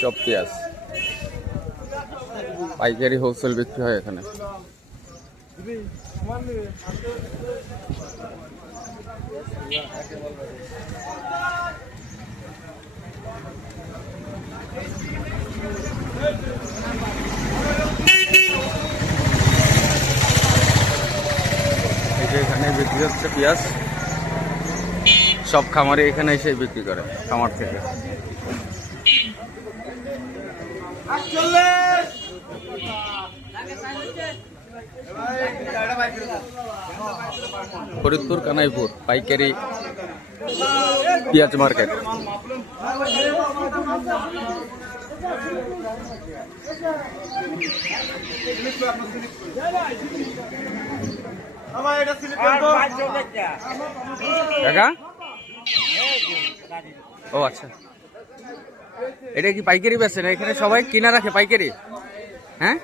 সব পেঁয়াজ পাইকারি হোলসেল বিক্রি হয় এখানে। এখানে বিক্রি হচ্ছে পেঁয়াজ, সব খামারে এখানে এসে বিক্রি করে খামার থেকে। ফরিদপুর কানাইপুর পাইকারি পেঁয়াজ মার্কেট। কাকা, ও আচ্ছা, এটা কি পাইকারি বেচেন? এখানে সবাই কিনা রাখে পাইকারি? হ্যাঁ।